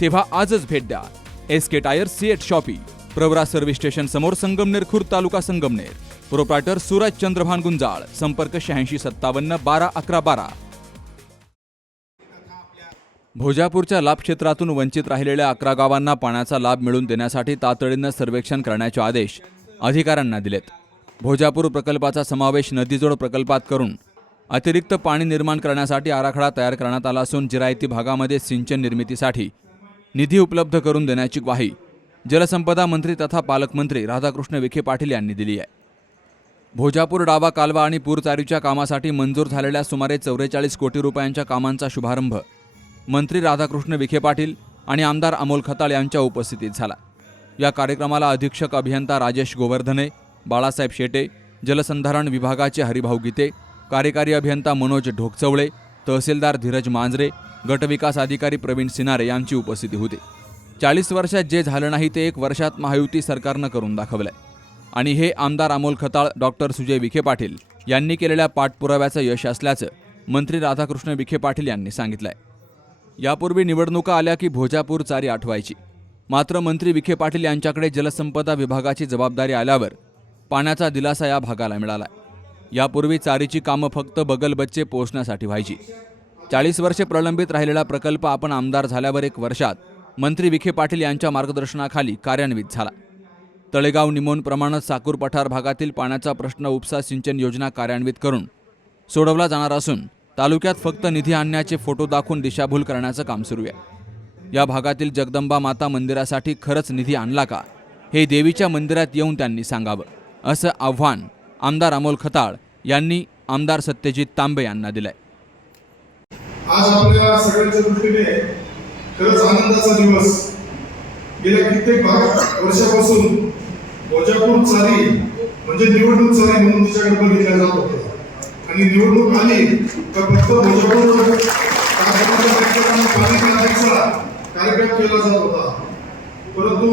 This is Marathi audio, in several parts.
तेव्हा आजच भेट द्या. S K tyre CEAT shoppe Pravara service station समोर संगमनेर खुर्द तालुका संगमनेर. प्रोप्रायटर सूरज चंद्रभान गुंजाळ संपर्क शहाऐंशी सत्तावन्न बारा अकरा बारा. भोजापूरच्या लाभ क्षेत्रातून वंचित राहिलेल्या अकरा गावांना पाण्याचा लाभ मिळवून देण्यासाठी तातडीनं सर्वेक्षण करण्याचे आदेश अधिकाऱ्यांना दिलेत. भोजापूर प्रकल्पाचा समावेश नदीजोड प्रकल्पात करून अतिरिक्त पाणी निर्माण करण्यासाठी आराखडा तयार करण्यात आला असून जिरायती भागामध्ये सिंचन निर्मितीसाठी निधी उपलब्ध करून देण्याची ग्वाही जलसंपदा मंत्री तथा पालकमंत्री राधाकृष्ण विखे पाटील यांनी दिली आहे. भोजापूर डावा कालवा आणि पूरचारीच्या कामासाठी मंजूर झालेल्या सुमारे चौवेचाळीस कोटी रुपयांच्या कामांचा शुभारंभ मंत्री राधाकृष्ण विखे पाटील आणि आमदार अमोल खताळ यांच्या उपस्थितीत झाला. या कार्यक्रमाला अधीक्षक अभियंता राजेश गोवर्धने बाळासाहेब शेटे जलसंधारण विभागाचे हरिभाऊ गीते कार्यकारी अभियंता मनोज ढोकचवळे तहसीलदार धीरज मांजरे गटविकास अधिकारी प्रवीण सिनारे यांची उपस्थिती होती. चाळीस वर्षात जे झालं नाही ते एक वर्षात महायुती सरकारनं करून दाखवलंय. आणि हे आमदार अमोल खताळ डॉक्टर सुजय विखे पाटील यांनी केलेल्या पाठपुराव्याचं यश असल्याचं मंत्री राधाकृष्ण विखे पाटील यांनी सांगितलंय. यापूर्वी निवडणुका आल्या की भोजापूर चारी आठवायची. मात्र मंत्री विखे पाटील यांच्याकडे जलसंपदा विभागाची जबाबदारी आल्यावर पाण्याचा दिलासा या भागाला मिळाला यापूर्वी चारीची कामं फक्त बगलबच्चे पोचण्यासाठी व्हायची. चाळीस वर्षे प्रलंबित राहिलेला प्रकल्प आपण आमदार झाल्यावर एक वर्षात मंत्री विखे पाटील यांच्या मार्गदर्शनाखाली कार्यान्वित झाला. तळेगाव निमोनप्रमाणेच साकूर पठार भागातील पाण्याचा प्रश्न उपसा सिंचन योजना कार्यान्वित करून सोडवला जाणार असून तालुक्यात फक्त निधी आणण्याचे फोटो दाखवून दिशाभूल करण्याचं काम सुरू आहे. या भागातील जगदंबा माता मंदिरासाठी खरंच निधी आणला का? हे देवीच्या मंदिरात येऊन त्यांनी सांगावं. असं आव्हान आमदार अमोल खताळ यांनी आमदार सत्यजित तांबे यांना दिलाय. आज आपल्या सगळ्यांच्या दृष्टीने खरंच आनंदाचा दिवस. गेल्या कित्येक वर्षापासून वजापूर चाली म्हणजे निवडणूक चाली म्हणून तिच्याकडे बघितल्या जात होते आणि निवडणूक आली तर फक्त वजापूर कार्यक्रम केला जात होता. परंतु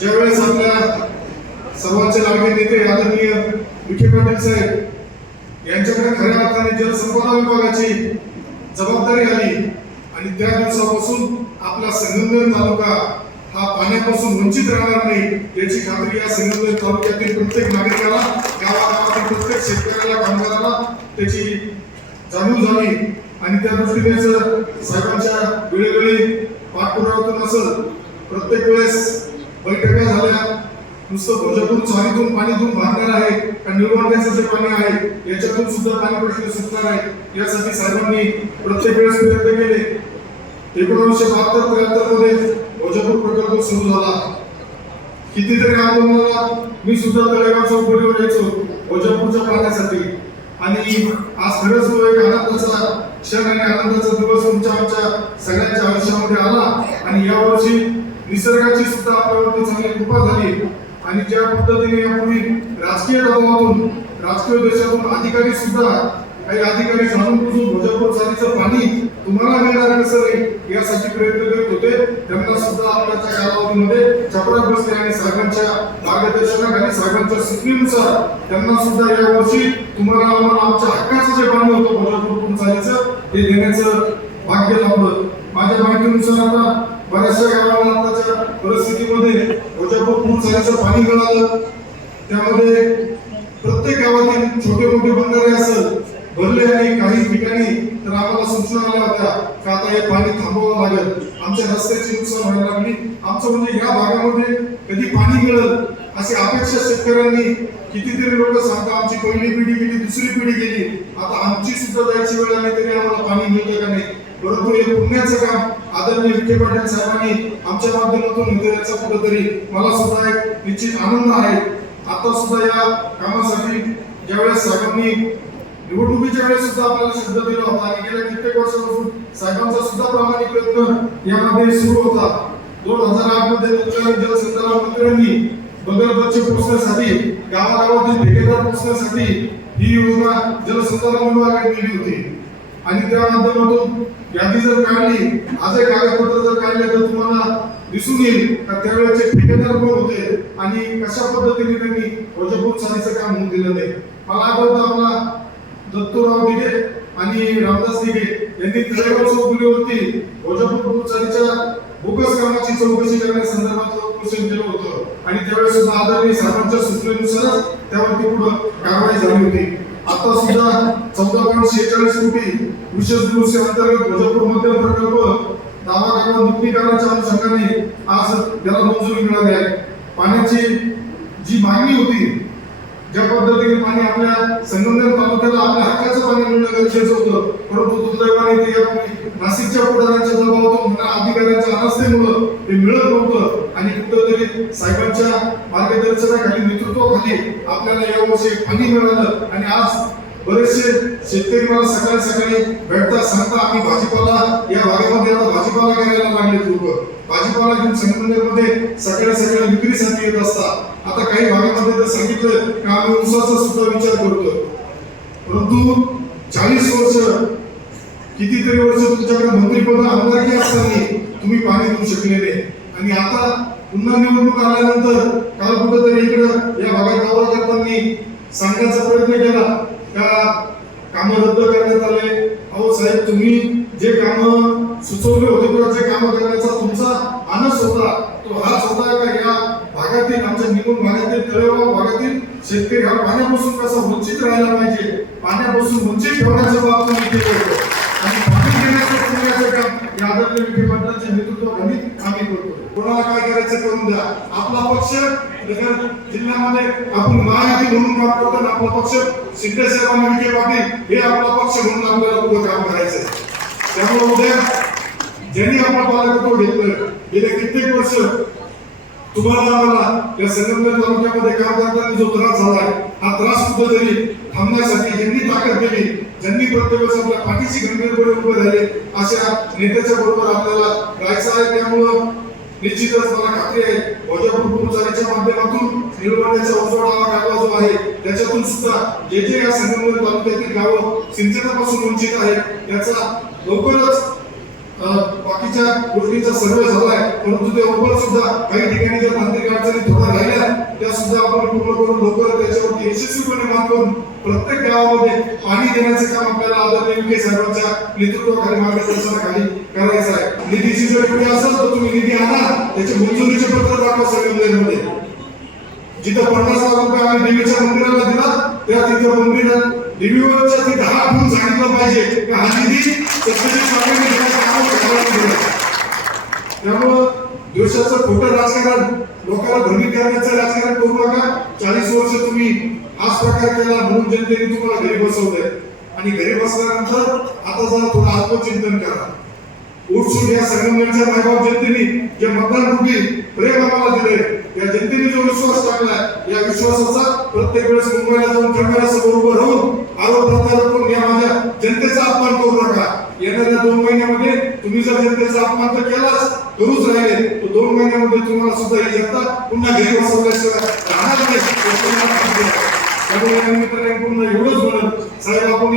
ज्यावेळेस आपल्या सर्वांचे लाडके नेते आदरणीय विखे पाटील साहेब यांच्याकडे खऱ्या अर्थाने जलसंपदा विभागाची जबाबदारी आली आणि त्या दिवसापासून आपला संगमनेर तालुका हा पाण्यापासून वंचित राहणार नाही याची खात्री या संगमनेर तालुक्यातील प्रत्येक नागरिकाला गावागावातील प्रत्येक शेतकऱ्याला कामगाराला त्याची जाणीव झाली. आणि त्या दृष्टीने साहेबांच्या वेळोवेळी पाठपुराव्यातून असं प्रत्येक वेळेस बैठका झाल्या. नुसतं भोजपूर चारीतून पाणी दूर मारणार आहे का निळवंड्याचं जे पाणी आहे याच्यातून सुद्धा पाणी प्रश्न सुटणार आहे. यासाठी साहेबांनी प्रत्येक वेळेस प्रयत्न केले. एकोणीसशे बहात्तर त्र्याहत्तरमध्ये भोजपूर प्रकल्प सुरू झाला. कितीतरी आंदोलनाला मी सुद्धा तळेगावच्या उपरीवर यायचो भोजपूरच्या पाण्यासाठी. आणि आज खरंच तो एक आनंदाचा क्षण आणि आनंदाचा दिवस तुमच्या आमच्या सगळ्यांच्या आयुष्यामध्ये आला. आणि यावर्षी निसर्गाची सुद्धा आपल्यावरती चांगली कृपा झाली. आणि ज्या पद्धतीने यापूर्वी राजकीय दबावातून राजकीय देशातून अधिकारी सुद्धा काही अधिकारी जाणून बुजून भोजपूर पाणी तुम्हाला मिळणार कसं नाही यासाठी प्रयत्न करत होते. त्यांना सुद्धा आपल्याच्या कालावधीमध्ये चपरात बसले आणि साहेबांच्या मार्गदर्शनाखाली साहेबांच्या सूचनेनुसार त्यांना सुद्धा यावर्षी तुम्हाला आमच्या हक्काचं जे पाणी होतं भोजपूर चालीचं ते देण्याचं भाग्य लाभलं. माझ्या माहितीनुसार आता बऱ्याचशा गावांना आताच्या परिस्थितीमध्ये भोजापूर पूर चालीचं पाणी मिळालं त्यामध्ये प्रत्येक गावातील छोटे मोठे बंधारे असेल भरले आणि काही ठिकाणी तर आम्हाला सूचना आल्या होत्या की आता हे पाणी थांबवावं लागेल. आमच्या रस्त्याची नुकसान व्हायला लागली. आमचं म्हणजे या भागामध्ये कधी पाणी मिळेल अशी अपेक्षा शेतकऱ्यांनी कितीतरी लोक सांगतात आमची पहिली पिढी गेली दुसरी पिढी गेली. आता आमची सुद्धा जायची वेळ आली तरी आम्हाला पाणी मिळतं का नाही? परंतु हे पुण्याचं काम आदरणीय विखे पाटील साहेबांनी आमच्या माध्यमातून होते कुठेतरी मला सुद्धा एक निश्चित आनंद आहे. आता सुद्धा या कामासाठी ज्यावेळेस साहेबांनी निवडणुकीच्या वेळेस सुद्धा आपल्याला शब्द दिला होता आणि गेल्या कित्येक वर्षापासून साहेबांचा सुद्धा प्रामाणिक प्रयत्न यामध्ये सुरू होता. दोन हजार आठमध्ये तुमच्या जलसंधारण मंत्र्यांनी बगल बच्चे पोचण्यासाठी गावागावातील ठेकेदार पोचण्यासाठी ही योजना जलसंधारण विभागाने दिली होती. आणि त्या माध्यमातून यादी जर काढली आजही कागदपत्र जर काढले तर तुम्हाला दिसून येईल का त्यावेळेचे ठेकेदार कोण होते आणि कशा पद्धतीने त्यांनी वजपूर चालीचं काम होऊन दिलं नाही? मला आठवतं आपला दत्तूराव दिघे आणि रामदास दिघे यांनी तळेगाव चौकुलीवरती वजपूर चालीच्या बोगस कामाची चौकशी करण्यासंदर्भात उपोषण केलं होतं. आणि त्यावेळेस सुद्धा आदरणीय सरपंच सूचनेनुसारच त्यावरती पुढे कारवाई झाली होती. आता सुद्धा चौदा पॉईंट शेहेचाळीस कोटी विशेष दुरुस्ती अंतर्गत भजपूर मध्यम प्रकल्प दावा करणं नुतनीकरणाच्या अनुषंगाने आज त्याला मंजुरी मिळाली आहे. पाण्याची जी मागणी होती ज्या पद्धतीने पाणी आपल्या संगमनेर तालुक्याला आपल्या हक्काचं पाणी मिळणं गरजेचं होतं परंतु दुर्दैवाने ते नाशिकच्या पुढाऱ्यांच्या दबावातून म्हणा अधिकाऱ्यांच्या अनास्थेमुळं ते मिळत नव्हतं. आणि कुठंतरी साहेबांच्या मार्गदर्शनाखाली नेतृत्वाखाली आपल्याला यावर्षी पाणी मिळालं. आणि आज बरेचसे शेतकरी मला सकाळी सकाळी भेटता सांगता आम्ही भाजीपाला या भागामध्ये आता भाजीपाला करायला लागले लोक भाजीपाला घेऊन संगमनेरमध्ये सकाळी सकाळी विक्रीसाठी येत असतात. आता काही भागामध्ये तर सांगितलं की आम्ही उसाचा सुद्धा विचार करतो. परंतु चाळीस वर्ष कितीतरी वर्ष तुमच्याकडे मंत्रीपद आमदारकी असताना तुम्ही पाणी देऊ शकले नाही. आणि आता पुन्हा निवडणूक आल्यानंतर काल कुठंतरी इकडं या भागात दौरा करताना सांगण्याचा प्रयत्न केला का कामं रद्द करण्यात आले. अहो साहेब तुम्ही जे काम सुचवले होते कुणाचे जे काम करण्याचा तुमचा मानस होता. तो हाच होता का या भागातील आमच्या निघून भागातील तळेगाव भागातील शेतकरी हा पाण्यापासून कसा वंचित राहायला पाहिजे? पाण्यापासून वंचित ठेवण्याचं बाब तुम्ही केलं होतं आणि पाणी देण्याचं पुण्याचं काम या आदरणीय विखे पाटलांच्या नेतृत्वाखाली आम्ही करतो. कोणाला काय करायचं करून द्या. आपला पक्ष जिल्ह्यामध्ये आपण महायुती म्हणून काम करतो आणि आपला पक्ष शिंदे साहेब विखे पाटील हे आपला पक्ष म्हणून आपल्याला पुढे काम करायचं त्यामुळे उद्या ज्यांनी आपण पालकत्व घेतलं. गेले कित्येक वर्ष तुम्हाला आम्हाला या संगमनेर तालुक्यामध्ये काम करताना जो त्रास झाला हा त्रास कुठेतरी थांबण्यासाठी ज्यांनी ताकद केली ज्यांनी प्रत्येक वेळेस आपल्या पाठीशी गंभीरपणे उभे झाले अशा नेत्याच्या बरोबर आपल्याला जायचं आहे. त्यामुळं निश्चितच मला खात्री आहे वजापूर कर्मचाऱ्याच्या माध्यमातून निवडण्याचा उजवडावा काढला जो आहे त्याच्यातून सुद्धा जे जे या संगमनेर तालुक्यातील गावं सिंचनापासून वंचित आहेत त्याचा लवकरच बाकीच्या गोष्टींचा सर्वे झालाय. परंतु ते ओपन सुद्धा काही ठिकाणी ज्या तांत्रिक अडचणी थोड्या राहिल्या त्या सुद्धा आपण पूर्ण करून लवकर त्याच्यावरती यशस्वीपणे मात करून प्रत्येक गावामध्ये पाणी देण्याचे काम आपल्याला आदरणीय विखे साहेबांच्या नेतृत्वाखाली मार्गदर्शनाखाली करायचं आहे. निधीची जर कुठे असेल तर तुम्ही निधी आणा. त्याचे मंजुरीचे पत्र दाखवा संगमनेरमध्ये जिथं पन्नास लाख रुपये आम्ही देवीच्या मंदिराला दिला त्या तिथं मंदिरात देवीवरच्या ते दहा गुण सांगितलं पाहिजे. की हा निधी सत्यजित स्वामींनी काम करायला त्यामुळं देशाचं खोटं राजकारण लोकांना भ्रमित करण्याचं राजकारण करू नका. चाळीस वर्ष तुम्ही हाच प्रकार केला म्हणून जनतेने तुम्हाला घरी बसवलंय. आणि घरी बसल्यानंतर आता जरा थोडं आत्मचिंतन करा. उठसूट या संगमनेरच्या मायबाप जनतेने जे मतदान रूपी प्रेम आम्हाला दिले या जनतेने जो विश्वास टाकला या विश्वासाचा प्रत्येक वेळेस मुंबईला जाऊन कॅमेऱ्यासमोर उभं राहून आरोप प्रत्यारोप या माझ्या जनतेचा अपमान करू नका. येणाऱ्या दोन महिन्यामध्ये तुम्ही जर जनतेचा अपमान तर केलाच करूच राहिले तर दोन महिन्यामध्ये तुम्हाला सुद्धा ही जनता पुन्हा घरी बसवल्याशिवाय राहणार नाही त्यामुळे या निमित्ताने पुन्हा एवढंच म्हणत साहेब आपण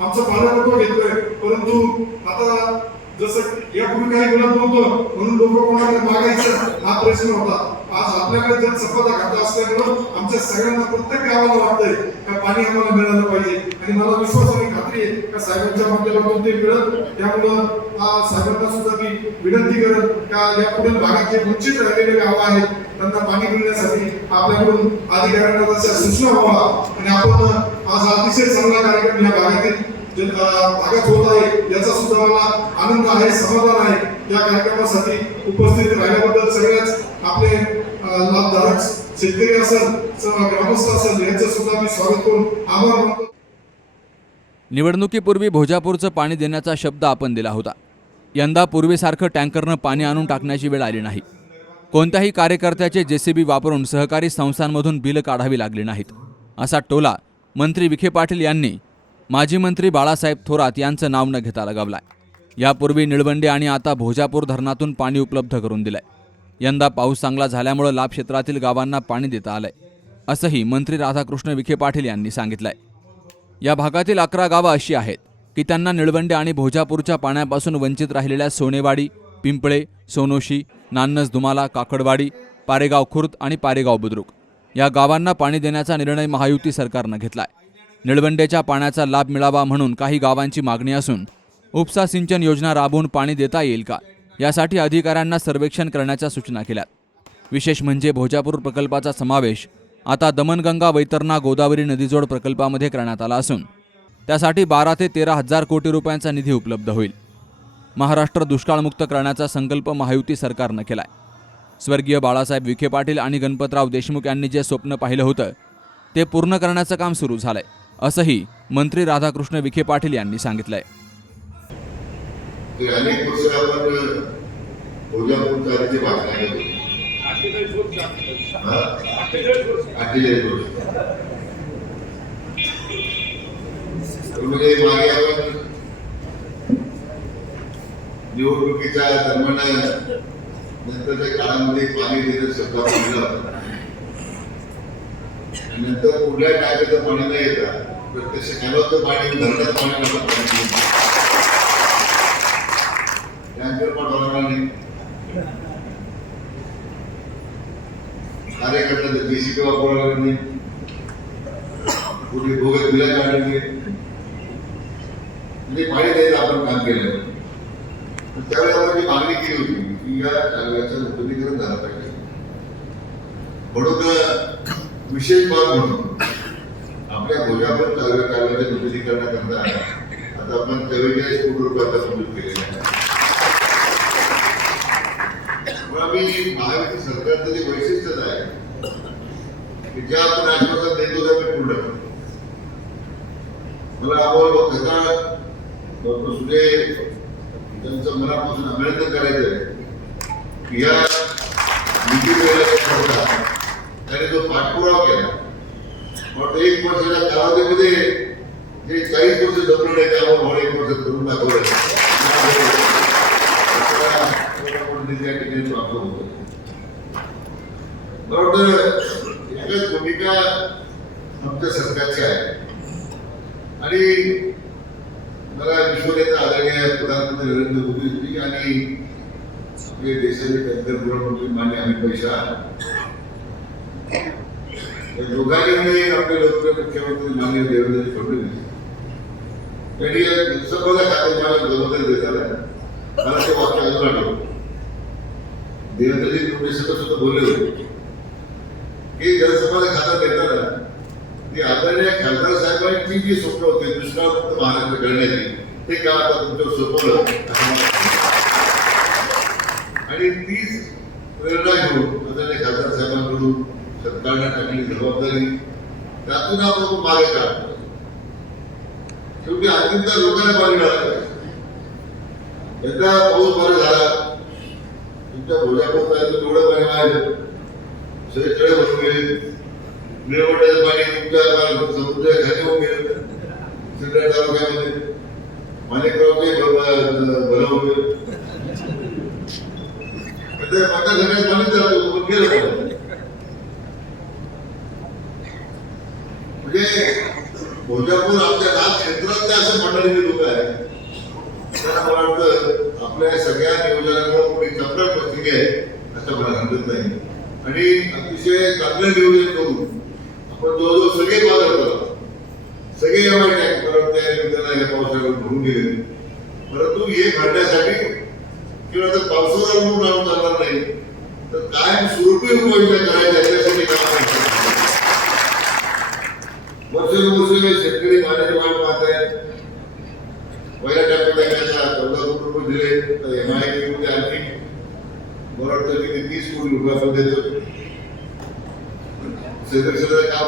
आमचं पालकत्व घेतोय परंतु आता जसं यापूर्वी काही बोलत नव्हतं म्हणून लोक कोणाकडे मागायचं हा प्रश्न होता. आज आपल्याकडे जर सफलता खाता असल्यामुळं आमच्या सगळ्यांना प्रत्येक गावाला वाटतंय का पाणी आम्हाला मिळालं पाहिजे. आणि मला विश्वास आणि खात्री आहे का साहेबांच्या माध्यमातून ते मिळत त्यामुळं हा साहेबांना सुद्धा मी विनंती करत का या पुढील भागात जे वंचित राहिलेले गाव आहेत त्यांना पाणी मिळण्यासाठी आपल्याकडून अधिकाऱ्यांना तशा सूचना व्हावा. आणि आपण आज अतिशय चांगला कार्यक्रम या भागातील जे, भागात होत आहे. याचा सुद्धा मला आनंद आहे समाधान आहे. या कार्यक्रमासाठी उपस्थित राहिल्याबद्दल सगळ्याच आपले लाभधारक शेतकरी असेल ग्रामस्थ असेल यांचं सुद्धा मी स्वागत करून आभार मानतो. निवडणुकीपूर्वी भोजापूरचं पाणी देण्याचा शब्द आपण दिला होता. यंदा पूर्वीसारखं टँकरनं पाणी आणून टाकण्याची वेळ आली नाही. कोणत्याही कार्यकर्त्याचे जेसीबी वापरून सहकारी संस्थांमधून बिलं काढावी लागली नाहीत. असा टोला मंत्री विखे पाटील यांनी माजी मंत्री बाळासाहेब थोरात यांचं नाव न घेता लगावलाय. यापूर्वी निळवंडे आणि आता भोजापूर धरणातून पाणी उपलब्ध करून दिलंय. यंदा पाऊस चांगला झाल्यामुळं लाभ क्षेत्रातील गावांना पाणी देता आलंय असंही मंत्री राधाकृष्ण विखे पाटील यांनी सांगितलंय. या भागातील अकरा गावं अशी आहेत की त्यांना निळवंडे आणि भोजापूरच्या पाण्यापासून वंचित राहिलेल्या सोनेवाडी पिंपळे सोनोशी नान्नस दुमाला काकडवाडी पारेगाव खुर्द आणि पारेगाव बुद्रुक या गावांना पाणी देण्याचा निर्णय महायुती सरकारनं घेतलाय. निळवंडेच्या पाण्याचा लाभ मिळावा म्हणून काही गावांची मागणी असून उपसा सिंचन योजना राबवून पाणी देता येईल का? यासाठी अधिकाऱ्यांना सर्वेक्षण करण्याच्या सूचना केल्या विशेष म्हणजे भोजापूर प्रकल्पाचा समावेश आता दमनगंगा वैतरणा गोदावरी नदीजोड प्रकल्पामध्ये करण्यात आला असून त्यासाठी बारा ते तेरा हजार कोटी रुपयांचा निधी उपलब्ध होईल. महाराष्ट्र दुष्काळमुक्त करण्याचा संकल्प महायुती सरकारनं केलाय. स्वर्गीय बाळासाहेब विखे पाटील आणि गणपतराव देशमुख यांनी जे स्वप्न पाहिलं होतं ते पूर्ण करण्याचं काम सुरू झालंय. असंही मंत्री राधाकृष्ण विखे पाटील यांनी सांगितलंय. निवडणुकीच्या दरम्यान नंतरच्या काळामध्ये पाणी देणं शब्द नंतर पुढल्या टाकाचं पाणी नाही येतात प्रत्यक्ष कॅनलचं पाणी धरणात पाणी नव्हतं पाणी येतं. नाही कार्यकर्त्यांचं जेसीबी कुठे भोगत दिला काढले म्हणजे पाणी द्यायचं आपण काम केलं त्यावेळेस आपण जी मागणी केली होती की या कालव्याचं नूतनीकरण झालं पाहिजे म्हणून विशेष बाब म्हणून आपल्या गोव्यावर चालव्या कालव्याच्या नूतनीकरणाकरता आता आपण चव्वेचाळीस कोटी रुपयाचा मंजूर केलेला आहे. आम्ही महायुती सरकारचं जे वैशिष्ट्यच आहे की ज्या आपण आश्वासन देतो त्या मी पूर्ण करतो. मला अमोल खता डॉक्टर सुजय त्यांचं मनापासून अभिनंदन करायचं आहे की या निधी वेळेला त्याने जो पाठपुरावा केला एक वर्षाच्या कालावधीमध्ये जे चाळीस वर्ष जमलं नाही त्यावर एक वर्ष करून दाखवलं बरोबर एकच भूमिका आमच्या सरकारची आहे. आणि मला विश्वनेता आदरणीय प्रधानमंत्री नरेंद्र मोदी आणि आपले देशाचे पंतप्रधानमंत्री मान्य अमित भाई शहा या दोघांनी आपले लोकप्रिय मुख्यमंत्री माननीय देवेंद्र फडणवीस. त्यांनी या लोकसभेला खाते जबाबदारी देताना मला ते वाक्य अजून आठवलं देवेंद्रजी फडणवीस सुद्धा बोलले होते की जलसंपदा खाता देताना ती आदरणीय खासदार साहेबांची जी स्वप्न होते दुष्काळमुक्त महाराष्ट्र करण्याची ते काम आता तुमच्यावर सोपवलं? आणि तीच प्रेरणा घेऊन आदरणीय खासदार साहेबांकडून सरकारने टाकलेली जबाबदारी त्यातून आपण मागे काढतो शेवटी अंतिमता लोकांना पाणी मिळालं पाहिजे. एकदा पाऊस बरा झाला तुमच्या भोजापूर तालुक्यात एवढं पाणी मागे सगळे भरून गेले. निळवंड्याचं पाणी तुमच्या समुद्राच्या खाली होऊन गेलं. सगळ्या तालुक्यामध्ये. माणिकरावचे भलं होऊन गेलं सगळ्यात पाणी जातो गेलं पाणी. म्हणजे भोजापूर आपल्या नाग क्षेत्रातले असे मंडळी लोक आहेत. त्यांना मला वाटतं आपल्या सगळ्या नियोजनामुळे कोणी चपराक बसली आहे असं मला समजत नाही. आणि अतिशय चांगलं नियोजन करून आपण जवळजवळ सगळे बाजार करतो सगळे एम आय टँक परत त्या निमित्तानं या पावसाळ्यात भरून गेले. परंतु हे घडण्यासाठी किंवा जर पावसाळा म्हणून लावून चालणार नाही तर कायम स्वरूपी उपाययोजना करायच्या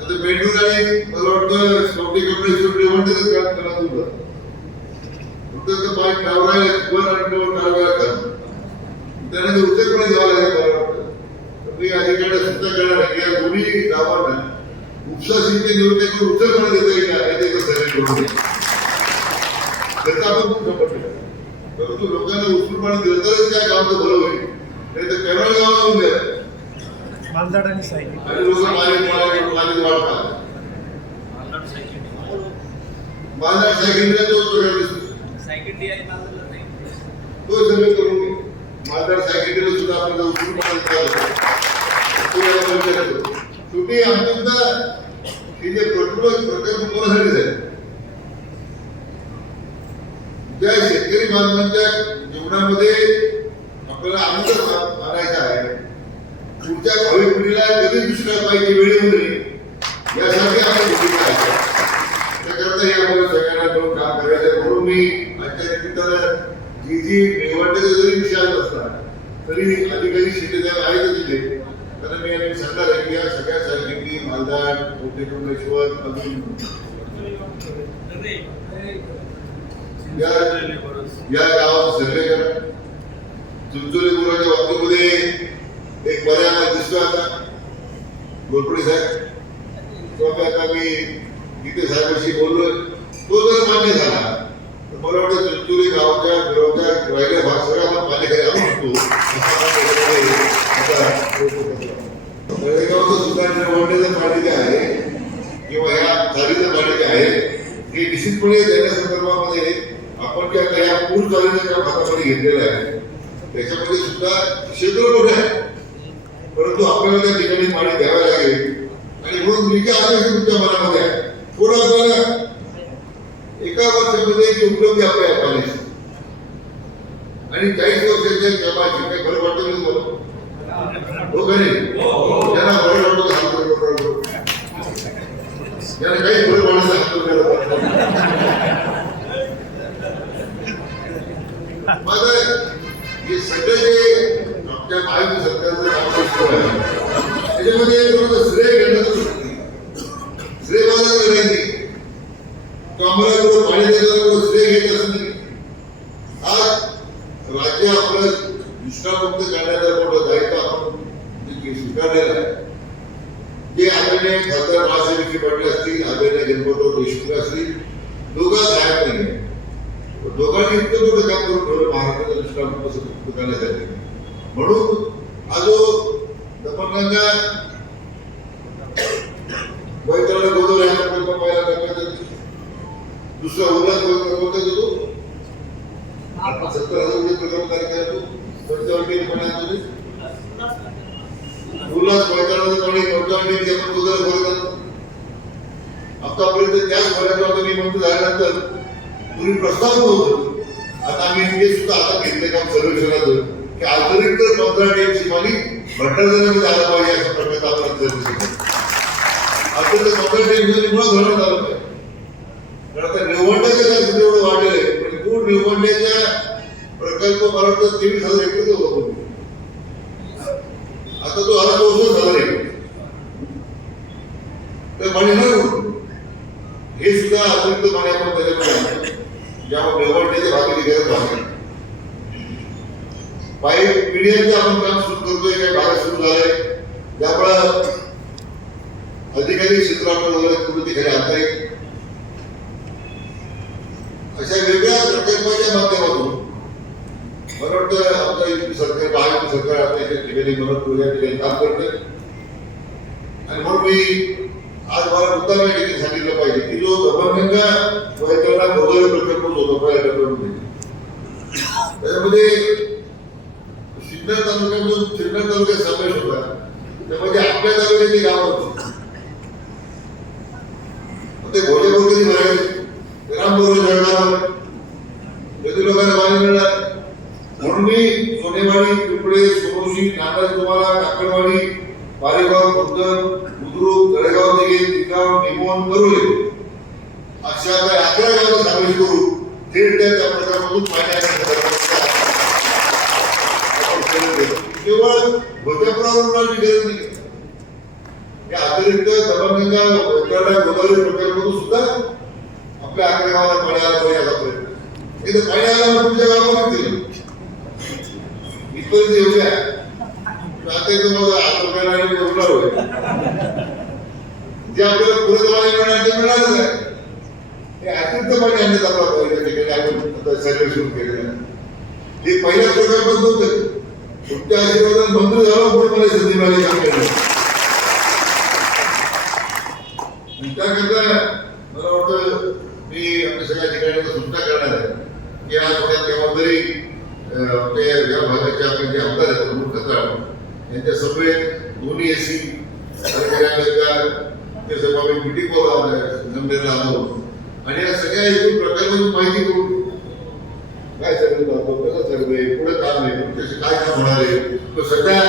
आता मेंढू आणि मला वाटतं शेवटी कपडेश्वर पेंडवणच काम करा तुला. फक्त ते पाय टावराय वर आणि वर टावराय त्याने ते उत्तर पण द्यावं लागेल मला वाटतं. मी अधिकारी सुद्धा करणार आहे. या दोन्ही गावांना उपसा सिंचन उत्तर देता येईल का त्याचा आपण खूप परंतु लोकांना उचलून पाणी दिलं त्या गावाचं भलं होईल. नाही तर केरळ गावाला द्या. मालदाड आणि माझ्या सायकलीला तो करून घे माझ्या सायकलीला सुद्धा आपल्याला उचलून पाणी द्यावं तो याला बंद करतो. शेवटी आमच्या हे जे प्रकल्प प्रकल्प कोणासाठी झाले? त्या शेतकरी बांधवांच्या जीवनामध्ये आपल्याला आनंद आणायचा आहे पुढच्या भावी पिढीला कधी दुष्काळ पाहिजे वेळेमध्ये यासाठी आपण भूमिका आहे त्याकरता हे आपल्याला सगळ्यांना मिळून काम करायचं आहे. म्हणून मी आजच्या निमित्तानं जी जी निवडण्याचे जरी विषय आला असला तरी अधिकारी शिटेदार आहेतच तिथे कारण मी यांनी सांगणार आहे की या सगळ्या सारखी त्रिकुंडेश्वर अजून. या गावात गावाचा सर्वे करा चुलचुली गुराच्या बाबतीमध्ये एक पर्याय दिसतो आता. गोरपुडे साहेब. आता मी गीते साहेबांशी बोललो. तो जर मान्य झाला तर मला वाटतं चुलचुली गावाच्या गावच्या राहिल्या भाग सगळा आपण मान्य करायला शकतो तळेगावचं सुद्धा निवडण्याचं पाणी जे आहे किंवा ह्या चालीचं पाणी जे आहे. हे निश्चितपणे देण्यासंदर्भामध्ये आपण जे आता या पूर चालीच्या भागामध्ये घेतलेलं आहे त्याच्यामध्ये सुद्धा क्षेत्र मोठे आहे. परंतु आपल्याला त्या ठिकाणी पाणी द्यावं लागेल. आणि म्हणून मी काय आलं तुमच्या मनामध्ये? आहे थोडं आपल्याला एका वर्षामध्ये जी उपलब्धी आपल्या पाण्याची आणि चाळीस वर्षाच्या जमाची काय फरक वाटतो नाही तुम्हाला. हो का नाही? ज्यांना ज्यांना काही फरक वाटत नाही, हे सगळं जे आपल्या महायुती सरकारचं त्याच्यामध्ये श्रेय घेण्याचं श्रेय माझं नाही तो आम्हाला थोडं पाणी देताना थोडं श्रेय घेत असत नाही आज राज्य आपलं दुष्काळमुक्त करण्याचं मोठं दायित्व आपण जे स्वीकारलेलं आहे जे आदरणीय खासदार महासेविकी पाटील असतील आदरणीय गणपतराव देशमुख असतील दोघा साहेब नाही दोघांनी इतकं मोठं काम करून ठेवलं महाराष्ट्राच्या दुष्काळमुक्त करण्यासाठी म्हणून हा जो दमनगंगा वैतरणी गोदर या प्रकल्प पहिला करण्यात येतो. दुसरा उल्हास प्रकल्प येतो आपण सत्तर हजार कोटी प्रकल्प कार्य करतो पंचावन्न पाण्यात होते उल्हास वैतरणाचं पाणी पंचावन्न आपण गोदर करतो आतापर्यंत त्याच पर्यंत मी झाल्यानंतर पूर्वी प्रस्ताव होतो. आता आम्ही ते सुद्धा आता घेतले काम सर्वेक्षणाचं की अतिरिक्त पंधरा टीएमसी पाणी भट्टारदऱ्यामध्ये पाहिजे असा प्रकल्प आपण सर्वेक्षण अतिरिक्त पंधरा टीएमसी मुळे आलं पाहिजे कारण आता निवडण्याच्या एवढं वाढलेलं आहे पण पूर्ण निवडण्याच्या प्रकल्प मला वाटतं तेवीस हजार आता तो आला चौसष्ट हजार तर पाणी सुद्धा अतिरिक्त पाणी आपण त्याच्यामध्ये ज्यामुळे निवडण्याच्या भागाची गरज भागली पाईप पिढ्यांचं आपण काम सुरू करतोय काही भाग सुरू झालंय. त्यामुळं अधिकारी क्षेत्रामध्ये वगैरे पूर्ण तिकडे आणता येईल अशा वेगळ्या प्रकल्पाच्या माध्यमातून मला वाटतं आमचं युती सरकार महायुती सरकार आता इथे ठिकाणी मला या ठिकाणी काम करते आणि म्हणून मी आज मला मुद्दा या सांगितलं पाहिजे. की जो दमनगंगा वैतरणा गोदावरी प्रकल्प होतो होता त्याच्यामध्ये सिन्नर तालुक्यामधून सिन्नर तालुक्यात समावेश होता. त्यामध्ये आपल्या तालुक्याची गाव होती मग ते घोडे वगैरे भरायचे रामबरोबर जळगाव किती लोकांना पाणी मिळणार म्हणून मी सोनेवाडी पिंपळे सोनोशी नांदा तुम्हाला काकडवाडी पारेगाव खुर्दन बुद्रुक तळेगाव देखील तिगाव निमोन करोले अशा काही अकरा गावांचा समावेश करू थेट त्या त्या प्रकारामधून पाणी आणण्याचा प्रयत्न केला. आपण केलं ते. केवळ भोजपुरावर उडाली गरज नाही? या अतिरिक्त दमणगंगा वैतरणा गोदावरी प्रकल्पातून सुद्धा आपल्या अकरा गावाला पाणी आलं पाहिजे आतापर्यंत इथं पाणी आलं तुमच्या गावामध्ये दिलं इथपर्यंत एवढे आहे आता इथं आठ रुपयाला आणि उरणार होईल जे आपल्याला पुढे पाणी मिळणार ते मिळणारच आहे हे अतिरिक्त पाणी आणण्यात आपला पाहिजे ठिकाणी आपण सर्वे सुरू केलेलं आहे. हे पहिल्या प्रकल्पात नव्हतं. तुमच्या आशीर्वादात मंजूर झाला पुढे मला संधी मिळाली काम केलं. त्याकरता मला वाटतं मी आपल्या सगळ्या ठिकाणी आता सूचना करणार आहे. की आज थोड्या जबाबदारी अं, आपल्या या भागाचे आपले जे आमदार आहेत प्रमुख खताळ यांच्या सभेत दोन्ही एसी ते सभा मिटिंग जमलेला आलो आणि या सगळ्या एकूण प्रकल्पाची माहिती करून काय सर्वे करतो कसं सर्वे पुढे काम काय काम होणार आहे? तो सध्या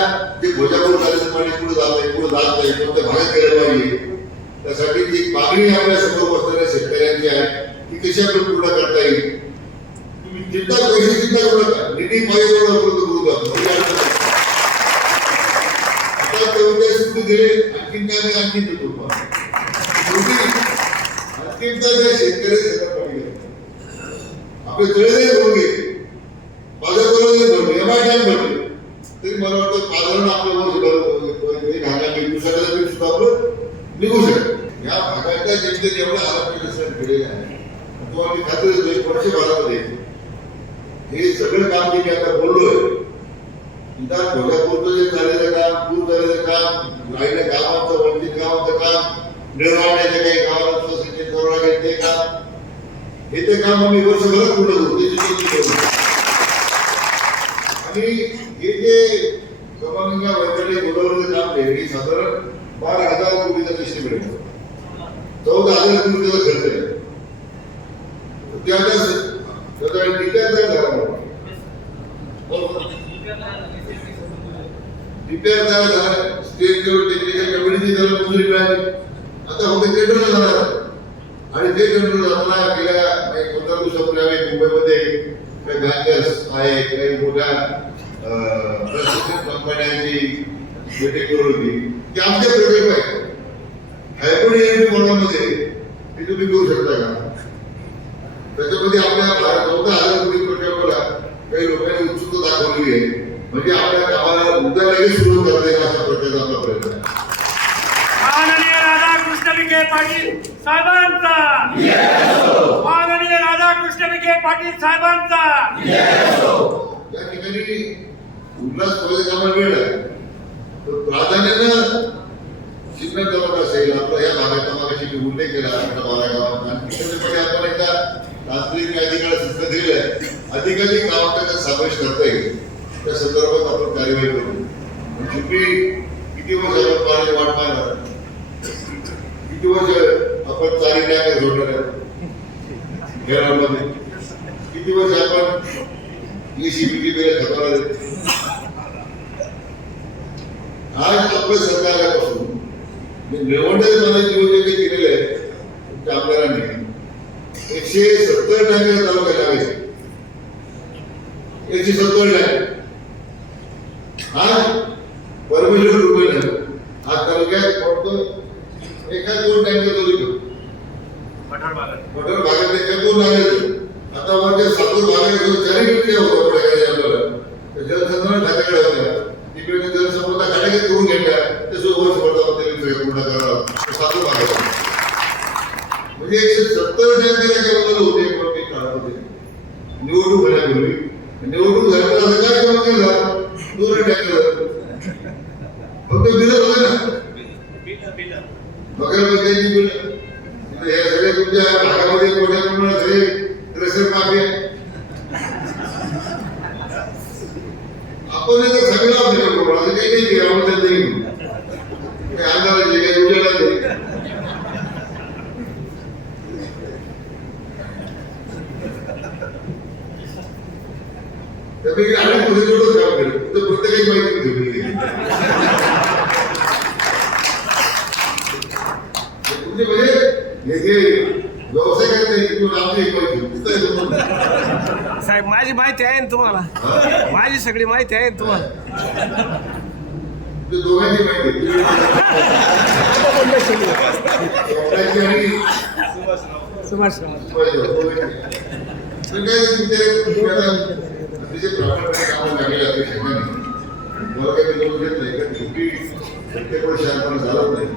ते भोजापूर चालीचं पाणी पुढे जात आहे पुढे जात नाही कोणत्या भागात गेलं पाहिजे त्यासाठी जी मागणी आपल्या समोर बसणाऱ्या शेतकऱ्यांची आहे, ती कशी पूर्ण करता येईल? चिंता, पैसे चिंता करू नका. निधी पाहिजे उपलब्ध करू अडचण नाही. आता तेवढ्या सुट्टी दिले, आणखीन काय नाही, आणखीन देतो तुम्हाला त्या शेतकरी सगळं पाणी घेतात. आपले तळे भरले तरी मला वाटतं साधारण आपलं हे घालायला दिवसाला तरी आपलं निघू शकत. या भागाच्या जनतेने एवढं आरोग्य केलेलं आहे खात्री देतो वर्षभरामध्ये हे सगळं काम जे मी आता बोललोय इथं कोल्हापूरचं जे झालेलं काम दूर झालेलं काम राहिलं गावांचं वंचित गावांचं काम निर्माण्याचे काही गावांचं सिंचन करून ते काम हे ते काम आम्ही वर्षभरात पूर्ण करू. त्याची आणि हे जे गव्हर्नमेंटच्या वैद्यकीय गोदावरीचं काम आहे साधारण बारा हजार कोटीचा पैसे मिळेल. चौदा हजार कोटीचा खर्च आहे झाला रिपेअर झाला झाला. स्टेट लेवल टेक्निकल कमिटीची त्याला मंजुरी मिळाली. आता फक्त टेंडर झाला आणि ते कंट्रोल झाला गेल्या एक पंधरा दिवसापूर्वी आम्ही मुंबईमध्ये काही बँकर्स आहे काही मोठ्या कंपन्यांची मीटिंग करून होती की आमचे प्रकल्प आहे हायब्रिड एनर्जी मॉडेलमध्ये ते तुम्ही करू शकता का त्याच्यामध्ये आपल्या भारत चौदा हजार कोटी प्रकल्पाला काही लोकांनी उत्सुकता दाखवलेली आहे म्हणजे आपल्या गावाला उद्या लगेच सुरू करता येईल अशा प्रकारचा आपला प्रयत्न आहे माननीय राधाकृष्ण विखे पाटील साहेबांचा विखे पाटील साहेबांचा. या ठिकाणी उल्हास थोडे वेळ आहे. तर प्राधान्यानं चिन्ह करत असेल आपला या भागाचा मागाशी मी उल्लेख केला आपल्या बारा आपण एकदा तांत्रिक अधिकार सूचना दिलेल्या आहे. अधिकाधिक गावांचा समावेश करता येईल. त्या संदर्भात आपण कार्यवाही करू. आणि शेवटी किती वर्ष आपण पाणी वाट पाहणार किती वर्ष आपण चारी टँकर जोडणार आहे घरामध्ये किती वर्ष आपण ECBT बिल आज आपलं सरकार आल्यापासून निवडणूक मला नियोजन केलेले आहे एकशे सत्तर टँकर तालुक्यात लागायचे एकशे सत्तर टँकर आज परमेश्वर रुपये नाही आज तालुक्यात फक्त एका दोन टँकर तरी घेऊ पठार भागात मोटर भागात एका दोन लागायचे आता वरच्या सातूर भागात घेऊन चारी मिनिटे होतं पडायला आपल्याला तर जलसंधारण खात्याकडे होत्या तिकडे जलसंपदा खात्याकडे करून घेतल्या ते सुद्धा वर्ष पडतात ते पूर्ण करावं ते सातूर भागात म्हणजे एकशे सत्तर टँकर बदल होते प्रत्येक काळामध्ये निवडणूक होण्यापूर्वी निवडणूक झाल्यावर असं काय काम केलं दूर टँकर फक्त बिल होते ना. नगरपालिकेची बिल हे सगळे तुमच्या भागामध्ये मोठ्या प्रमाणात सगळे क्रेशर माफी आहे आपण याचा सगळा उपयोग करू असं काही नाही की यामध्ये नाही काही अंधाराचे काही उजेडाचे त्यापैकी आम्ही पुढे थोडंच काम केलं तर प्रत्येकाची माहिती ठेवली तुमचे म्हणजे हे जे व्यवसाय करते तिथून आमची एक माहिती तिथं आहे तुम्हाला. साहेब माझी माहिती आहे ना तुम्हाला. माझी सगळी माहिती आहे ना तुम्हाला. म्हणजे दोघांची माहिती सुभाषराव, अतिशय प्रामाणिकपणे कामं लागले आपल्या शेताने. मला काही मी घेत नाही कारण शेवटी प्रत्येक वर्षी आपण झालंच नाही.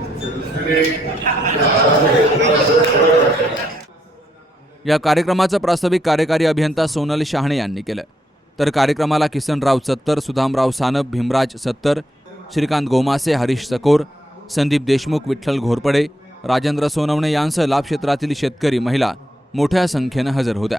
या कार्यक्रमाचं प्रास्ताविक कार्यकारी अभियंता सोनल शहाणे यांनी केलं. तर कार्यक्रमाला किसनराव सत्तर सुधामराव सानप भीमराज सत्तर श्रीकांत गोमासे हरीश सकोर संदीप देशमुख विठ्ठल घोरपडे राजेंद्र सोनवणे यांसह लाभक्षेत्रातील शेतकरी महिला मोठ्या संख्येनं हजर होत्या.